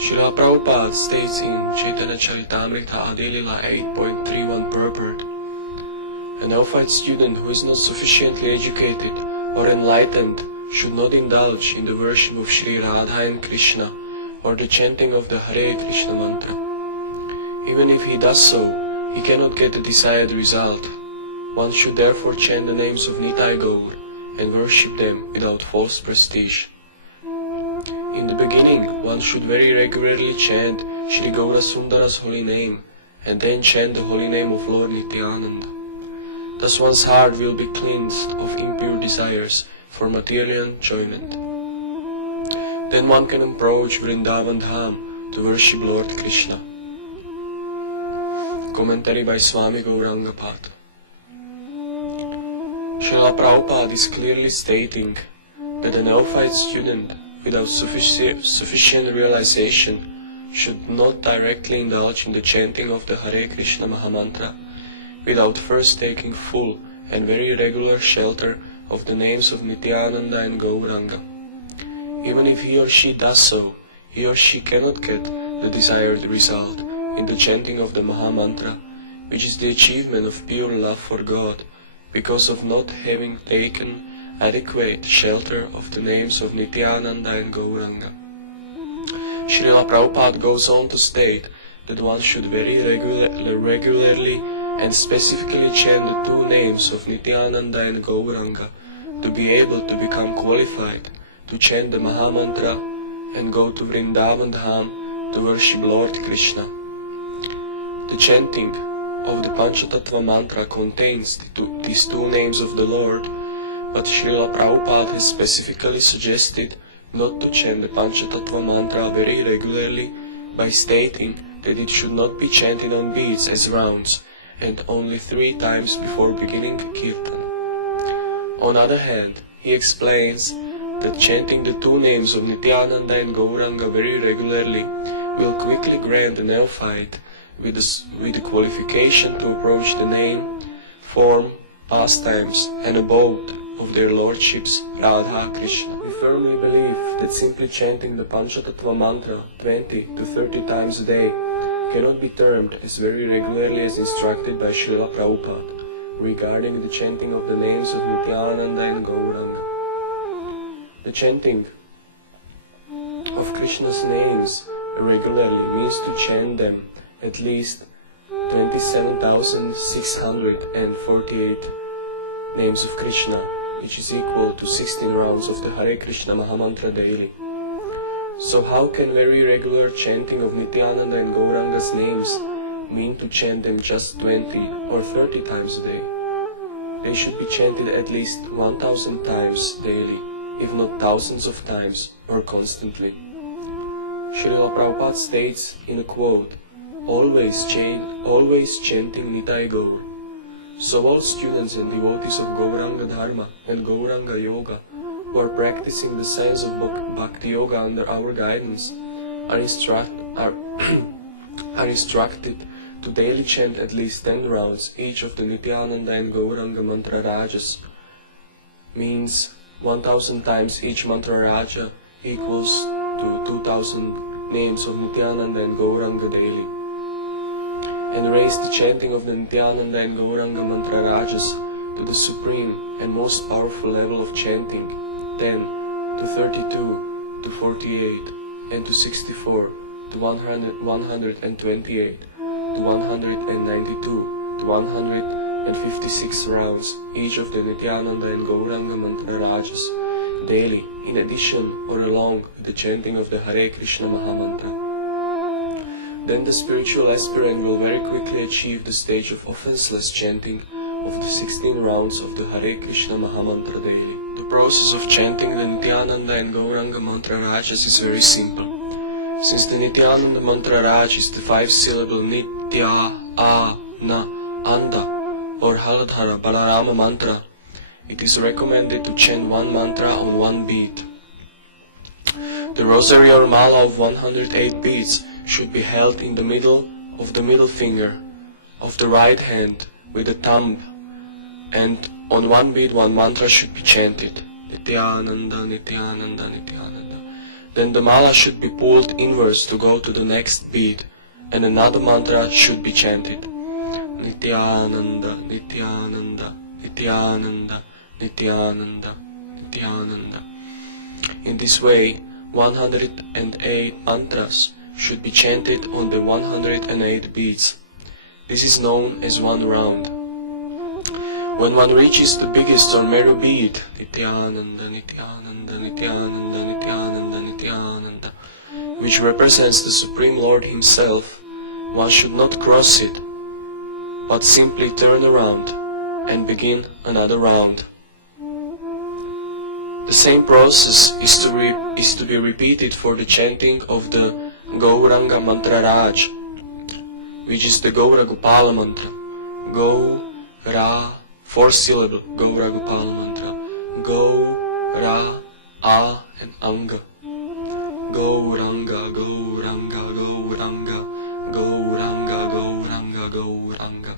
Srila Prabhupada states in Chaitanya Charitamrita Adilila 8.31 purport, a neophyte student who is not sufficiently educated or enlightened should not indulge in the worship of Sri Radha and Krishna or the chanting of the Hare Krishna mantra. Even if he does so, he cannot get the desired result. One should therefore chant the names of Nitai Gaur and worship them without false prestige. In the beginning, one should very regularly chant Shri Gaura Sundara's holy name and then chant the holy name of Lord Nityananda. Thus one's heart will be cleansed of impure desires for material enjoyment. Then one can approach Vrindavan Dham to worship Lord Krishna. Commentary by Swami Gauranga Path. Srila Prabhupada is clearly stating that a neophyte student without sufficient realization should not directly indulge in the chanting of the Hare Krishna Mahamantra without first taking full and very regular shelter of the names of Nityananda and Gauranga. Even if he or she does so, he or she cannot get the desired result in the chanting of the Mahamantra, which is the achievement of pure love for God, because of not having taken adequate shelter of the names of Nityananda and Gauranga. Srila Prabhupada goes on to state that one should very regularly and specifically chant the two names of Nityananda and Gauranga to be able to become qualified to chant the Mahamantra and go to Vrindavan Dham to worship Lord Krishna. The chanting of the Panchatattva mantra contains these two names of the Lord, but Srila Prabhupada has specifically suggested not to chant the Panchatattva mantra very regularly by stating that it should not be chanted on beats as rounds and only 3 times before beginning kirtan. On the other hand, he explains that chanting the two names of Nityananda and Gauranga very regularly will quickly grant the neophyte with the qualification to approach the name, form, pastimes and abode of their lordships Radha Krishna. We firmly believe that simply chanting the Panchatattva mantra 20 to 30 times a day cannot be termed as very regularly as instructed by Srila Prabhupada regarding the chanting of the names of Nityananda and Gauranga. The chanting of Krishna's names regularly means to chant them at least 27,648 names of Krishna, which is equal to 16 rounds of the Hare Krishna Mahamantra daily. So how can very regular chanting of Nityananda and Gauranga's names mean to chant them just 20 or 30 times a day? They should be chanted at least 1,000 times daily, if not thousands of times or constantly. Srila Prabhupada states in a quote, always chanting Nitai Gaur. So all students and devotees of Gauranga Dharma and Gauranga Yoga who are practicing the science of Bhakti Yoga under our guidance are instructed to daily chant at least 10 rounds each of the Nityananda and Gauranga mantra rajas, means 1,000 times each mantra raja equals to 2,000 names of Nityananda and Gauranga daily, and raise the chanting of the Nityananda and Gauranga mantra rajas to the supreme and most powerful level of chanting, 10 to 32 to 48 and to 64 to 128 to 192 to 156 rounds each of the Nityananda and Gauranga mantra rajas daily, in addition or along with the chanting of the Hare Krishna Mahamantra. Then the spiritual aspirant will very quickly achieve the stage of offenseless chanting of the 16 rounds of the Hare Krishna Mahamantra daily. The process of chanting the Nityananda and Gauranga mantra rajas is very simple. Since the Nityananda mantra raj is the 5-syllable Nitya, A, Na, Anda or Haladhara Balarama mantra, it is recommended to chant one mantra on one beat. The rosary or mala of 108 beads should be held in the middle of the middle finger of the right hand with the thumb, and on one bead one mantra should be chanted, Nityananda, Nityananda, Nityananda. Then the mala should be pulled inwards to go to the next beat, and another mantra should be chanted. Nityananda, Nityananda, Nityananda, Nityananda, Nityananda. In this way, 108 mantras should be chanted on the 108 beats. This is known as one round. When one reaches the biggest or merry beat, Nityananda, Nityananda, Nityananda, Nityananda, Nityananda, which represents the Supreme Lord Himself, one should not cross it, but simply turn around and begin another round. The same process is to be repeated for the chanting of the Gauranga mantra Raj, which is the Gaura Gopala mantra. Go, Ra, 4-syllable Gaura Gopala mantra. Go, Ra, A, and Anga. Gauranga, Gauranga, Gauranga, Gauranga, Gauranga, Gauranga.